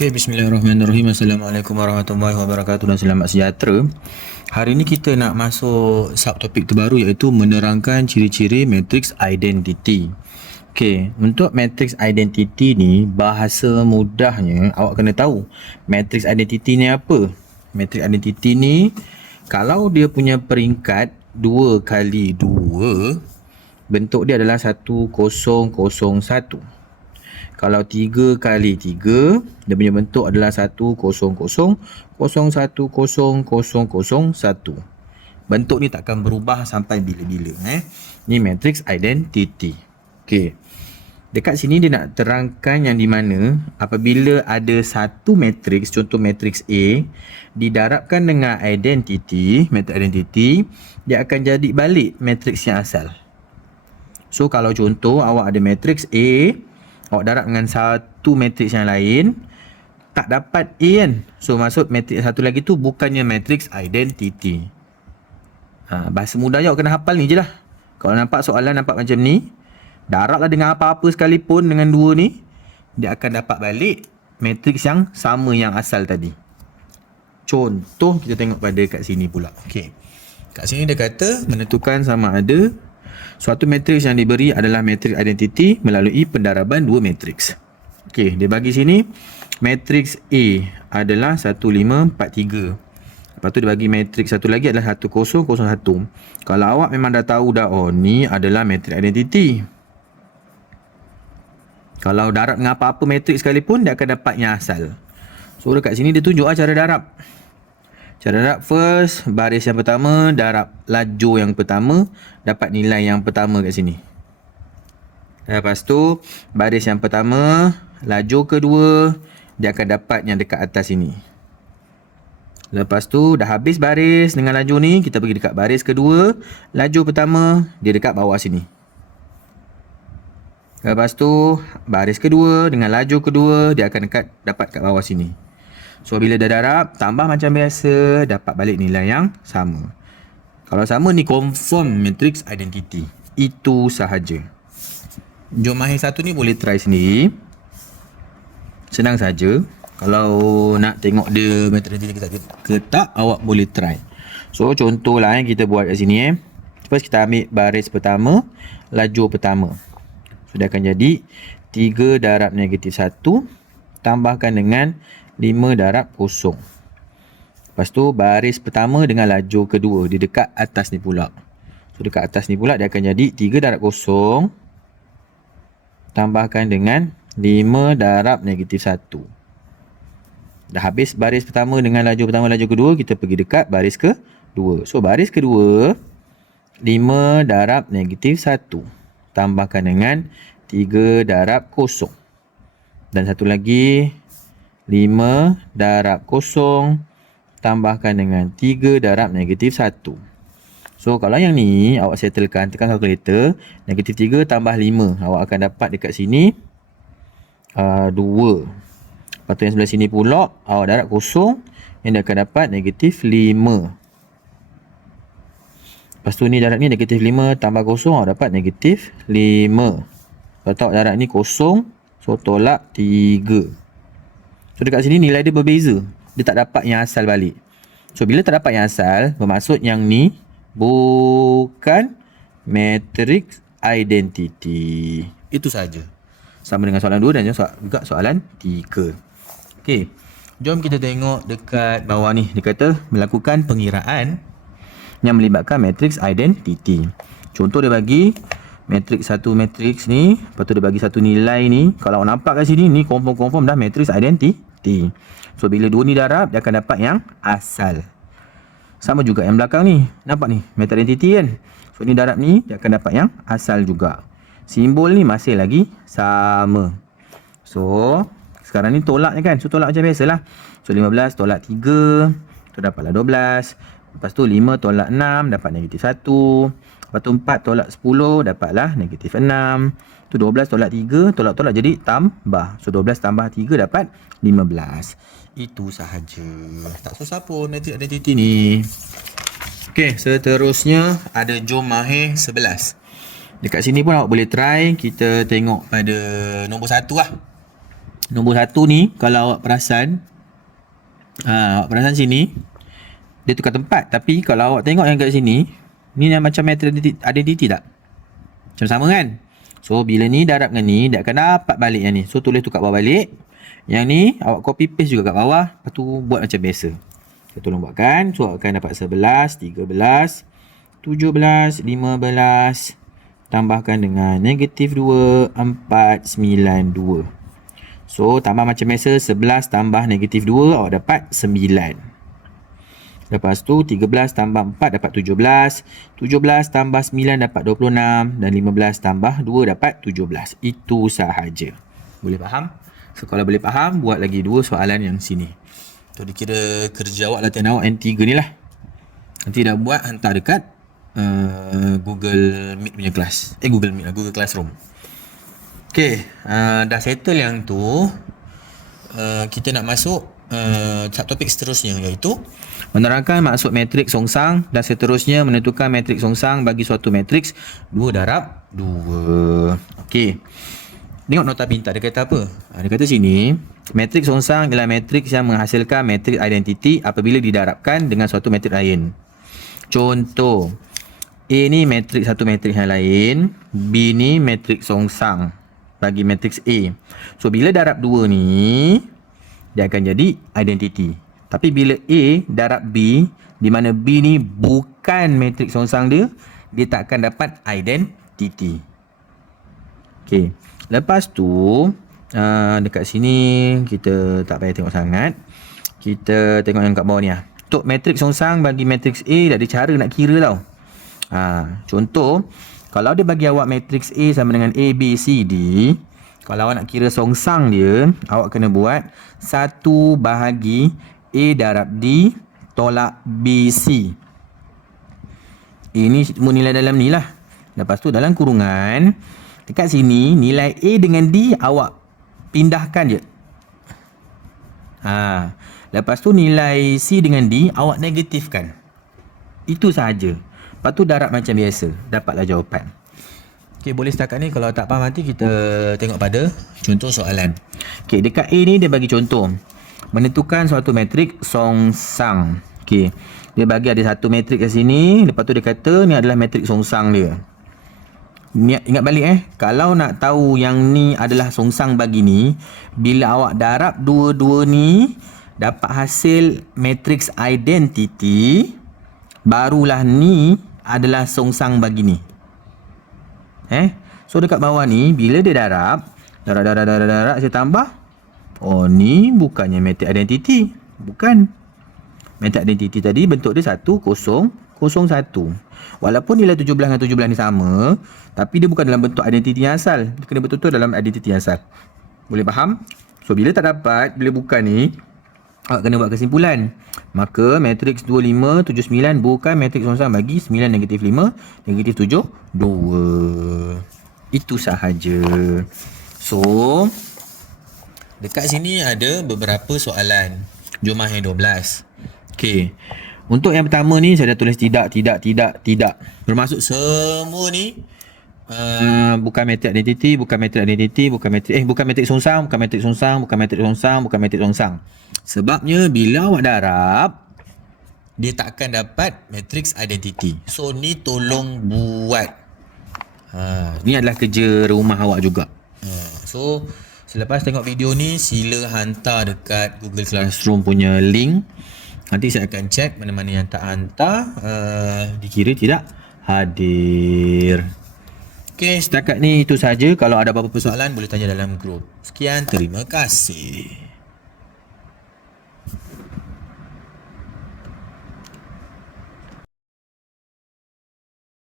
Okay, bismillahirrahmanirrahim. Assalamualaikum warahmatullahi wabarakatuh dan selamat sejahtera. Hari ini kita nak masuk subtopik terbaru iaitu menerangkan ciri-ciri matrix identity. Okay, untuk matrix identity ni bahasa mudahnya awak kena tahu matrix identity ni apa. Matrix identity ni kalau dia punya peringkat 2 kali 2 bentuk dia adalah 1001. Kalau 3 kali 3, dia punya bentuk adalah 1, 0, 0, 0, 1, 0, 0, 0, 1. Bentuk ni takkan berubah sampai bila-bila. Eh? Ni matrix identity. Okay. Dekat sini dia nak terangkan yang di mana apabila ada satu matrix, contoh matrix A, didarabkan dengan identity, matrix identity, dia akan jadi balik matrix yang asal. So kalau contoh awak ada matrix A, awak darab dengan satu matrix yang lain tak dapat A kan? So maksud matrix satu lagi tu bukannya matrix identity. Ha, bahasa mudahnya awak kena hafal ni je lah. Kalau nampak soalan nampak macam ni darablah dengan apa-apa sekalipun dengan dua ni dia akan dapat balik matrix yang sama yang asal tadi. Contoh kita tengok pada kat sini pula. Okay. kat sini dia kata menentukan sama ada Suatu matriks yang diberi adalah matriks identiti melalui pendaraban dua matriks. Okey, dia bagi sini matriks A adalah 1543. Lepas tu dia bagi matriks satu lagi adalah 1001. Kalau awak memang dah tahu dah oh ni adalah matriks identiti. Kalau darab dengan apa-apa matriks sekalipun dia akan dapat yang asal. So dekat sini dia tunjuk lah cara darab. Cara first, baris yang pertama, darab laju yang pertama, dapat nilai yang pertama kat sini. Lepas tu, baris yang pertama, laju kedua, dia akan dapat yang dekat atas ini. Lepas tu, dah habis baris dengan laju ni, kita pergi dekat baris kedua, laju pertama, dia dekat bawah sini. Lepas tu, baris kedua dengan laju kedua, dia akan dekat dapat kat bawah sini. So bila dah darab tambah macam biasa dapat balik nilai yang sama. Kalau sama ni confirm matrix identity. Itu sahaja. Jom mahir satu ni boleh try sendiri. Senang saja. Kalau nak tengok dia matrix identity ke, tak awak boleh try. So contohlah yang kita buat kat sini eh. First kita ambil baris pertama, laju pertama. Sudah so, akan jadi 3 darab negatif 1 tambahkan dengan 5 darab kosong. Lepas tu baris pertama dengan laju kedua di dekat atas ni pula. So dekat atas ni pula dia akan jadi 3 darab kosong tambahkan dengan 5 darab negatif 1. Dah habis baris pertama dengan laju pertama laju kedua kita pergi dekat baris kedua. So baris kedua 5 darab negatif 1 tambahkan dengan 3 darab kosong. Dan satu lagi 5 darab kosong tambahkan dengan 3 darab negatif 1. So kalau yang ni awak settlekan tekan kalkulator negatif 3 tambah 5 awak akan dapat dekat sini uh, 2. Lepas tu yang sebelah sini pula awak darab kosong yang dia akan dapat negatif 5. Lepas tu ni darab ni negatif 5 tambah kosong awak dapat negatif 5. Lepas tu darab ni kosong so tolak 3. So dekat sini nilai dia berbeza. Dia tak dapat yang asal balik. So bila tak dapat yang asal, bermaksud yang ni bukan matrix identity. Itu saja. Sama dengan soalan 2 dan juga soalan 3. Okey. Jom kita tengok dekat bawah ni. Dia kata melakukan pengiraan yang melibatkan matrix identity. Contoh dia bagi matrix satu matrix ni lepas tu dia bagi satu nilai ni kalau nampak kat sini ni confirm-confirm dah matrix identity so bila dua ni darab dia akan dapat yang asal. Sama juga yang belakang ni. Nampak ni? Matrix identity kan? So ni darab ni dia akan dapat yang asal juga. Simbol ni masih lagi sama. So sekarang ni tolak kan? So tolak macam biasalah. So 15 tolak 3 tu dapatlah 12 lepas tu 5 tolak 6 dapat negatif 1 Lepas tu 4 tolak 10 dapatlah negatif 6. Tu 12 tolak 3 tolak-tolak jadi tambah. So 12 tambah 3 dapat 15. Itu sahaja. Tak susah pun nanti ada ni. Okey, seterusnya ada jom mahir 11. Dekat sini pun awak boleh try. Kita tengok pada nombor 1 lah. Nombor satu ni kalau awak perasan ha, awak perasan sini dia tukar tempat tapi kalau awak tengok yang kat sini ni yang macam metode identity tak? Macam sama kan? So bila ni darab dengan ni dia akan dapat balik yang ni. So tulis tukar bawah balik. Yang ni awak copy paste juga kat bawah. Lepas tu buat macam biasa. Kita tolong buatkan. So awak akan dapat 11, 13, 17, 15. Tambahkan dengan negatif 2, 4, 9, 2. So tambah macam biasa 11 tambah negatif 2 awak dapat 9. Lepas tu 13 tambah 4 dapat 17. 17 tambah 9 dapat 26 dan 15 tambah 2 dapat 17. Itu sahaja. Boleh faham? So kalau boleh faham buat lagi dua soalan yang sini. Tu dikira kerja awak latihan awak N3 ni lah. Nanti dah buat hantar dekat uh, Google Meet punya kelas. Eh Google Meet lah, Google Classroom. Okay, uh, dah settle yang tu uh, Kita nak masuk uh, topik seterusnya iaitu Menerangkan maksud matriks songsang Dan seterusnya menentukan matriks songsang bagi suatu matriks 2 darab 2 Okay Tengok nota pintar dia kata apa uh, Dia kata sini Matriks songsang ialah matriks yang menghasilkan matriks identiti Apabila didarabkan dengan suatu matriks lain Contoh A ni matriks satu matriks yang lain B ni matriks songsang bagi matrix A. So bila darab 2 ni dia akan jadi identity. Tapi bila A darab B di mana B ni bukan matrix songsang dia, dia tak akan dapat identity. Okey. Lepas tu uh, dekat sini kita tak payah tengok sangat. Kita tengok yang kat bawah ni ah. Untuk matrix songsang bagi matrix A dah ada cara nak kira tau. Ha, contoh kalau dia bagi awak matrix A sama dengan A, B, C, D Kalau awak nak kira songsang dia Awak kena buat 1 bahagi A darab D Tolak B, C. Ini semua nilai dalam ni lah. Lepas tu dalam kurungan Dekat sini nilai A dengan D Awak pindahkan je. Ha. Lepas tu nilai C dengan D Awak negatifkan. Itu sahaja. Lepas tu darab macam biasa. Dapatlah jawapan. Okay, boleh setakat ni. Kalau tak faham nanti kita tengok pada contoh soalan. Okay, dekat A ni dia bagi contoh Menentukan suatu matrik songsang Okay, dia bagi ada satu matrik kat sini Lepas tu dia kata ni adalah matrik songsang dia Ni, ingat balik eh Kalau nak tahu yang ni adalah songsang bagi ni Bila awak darab dua-dua ni Dapat hasil matrix identity Barulah ni adalah songsang bagi ni. Eh? So dekat bawah ni bila dia darab, darab darab darab darab saya tambah. Oh ni bukannya method identity. Bukan. Method identity tadi bentuk dia 1 0 0 1. Walaupun nilai 17 dengan 17 ni sama, tapi dia bukan dalam bentuk identiti yang asal. Dia kena betul-betul dalam identiti yang asal. Boleh faham? So bila tak dapat, bila bukan ni, awak kena buat kesimpulan. Maka matriks 25, 79 bukan matriks songsang bagi 9 negatif 5, negatif 7, 2. Itu sahaja. So, dekat sini ada beberapa soalan. Jumlah yang 12. Okay. Untuk yang pertama ni saya dah tulis tidak, tidak, tidak, tidak. Bermaksud semua ni Uh, bukan metrik identiti, bukan metrik identiti, bukan metrik eh bukan metrik songsang, bukan metrik songsang, bukan metrik songsang, bukan metrik songsang. Sebabnya bila awak darab dia tak akan dapat matrix identity. So ni tolong buat. Ha, ni adalah kerja rumah awak juga. Ha, so selepas tengok video ni sila hantar dekat Google Classroom punya link. Nanti saya akan check mana-mana yang tak hantar uh, dikira tidak hadir. Okey, setakat ni itu saja. Kalau ada apa-apa persoalan boleh tanya dalam grup. Sekian, terima kasih.